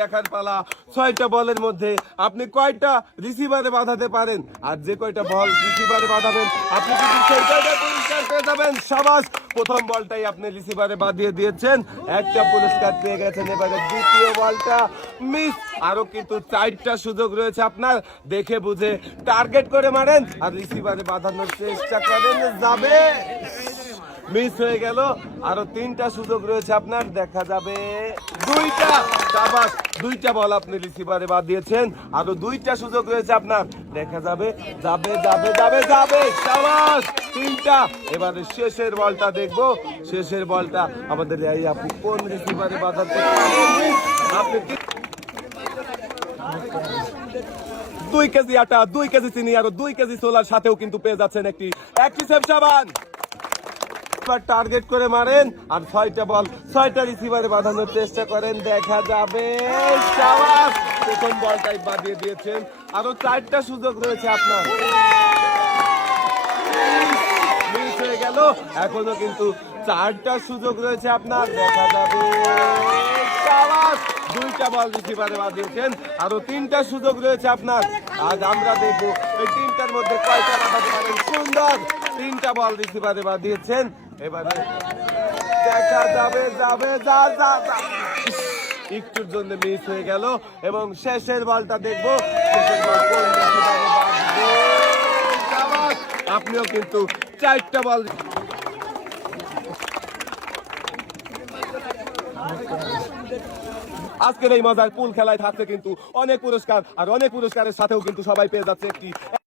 দেখার পালা। 6টা বলের মধ্যে আপনি কয়টা রিসিভারে বাঁধাতে পারেন, আর যে কয়টা বল রিসিভারে বাঁধাবেন আপনি কিন্তু সেই কয়টা পুরস্কার পেয়ে যাবেন। সাবাস, প্রথম বলটাই আপনি রিসিভারে বাঁধিয়ে দিয়েছেন, একটা পুরস্কার পেয়ে গেছেন। এবারে দ্বিতীয় বলটা মিস, আরো কিন্তু 4টা সুযোগ রয়েছে আপনার, দেখে বুঝে টার্গেট করে মারেন আর রিসিভারে বাঁধানোর চেষ্টা করেন। যাবে, মিস হয়ে গেল। আরো 3টা সুযোগ রয়েছে আপনার, দেখা যাবে 2টা। সাবাস, 2টা বল আপনি রিসিভারে বাদ দিয়েছেন, আরো 2টা সুযোগ রয়েছে আপনার, দেখা যাবে যাবে যাবে যাবে যাবে। সাবাস, 3টা। এবারে শেষের বলটা দেখবো, শেষের বলটা আমাদের এই আপু কোন রিসিভারে বাঁধাতে পারেন। আপনি 2 কেজি আটা, 2 কেজি চিনি, আরো 2 কেজি সোলার সাথেও কিন্তু পেয়ে যাচ্ছেন একটি অ্যাক্টিসেভ সাবান। টার্গেট করে মারেন আর 6টা বল 6টা রিসিভারে বাঁধানোর চেষ্টা করেন, দেখা যাবে। সাবাস, প্রথম বলটাই বাঁধিয়ে দিয়েছেন, আরো 4টা সুযোগ রয়েছে আপনার, মিস হয়ে গেল। এখনো কিন্তু 4টা সুযোগ রয়েছে আপনার, দেখা যাবে। সাবাস, 2টা বল রিসিভারে বাঁধিয়েছেন, আরো 3টা সুযোগ রয়েছে আপনার। আজ আমরা দেখবো এই 3টার মধ্যে কয়টা বাঁধাতে পারেন। সুন্দর, 3টা বল রিসিভারে বাঁধিয়েছেন, এবারে দেখা যাবে যাবে যা যা যা। একটুর জন্য মিস হয়ে গেল এবং শেষের বলটা দেখবো, শেষের বল কোন রিসিভারে বাঁধবে। সাবাস, আপনিও কিন্তু 4টা বল। আজকের এই মজার পুল খেলায় থাকছে কিন্তু অনেক পুরস্কার, আর অনেক পুরস্কারের সাথেও কিন্তু সবাই পেয়ে যাচ্ছে একটি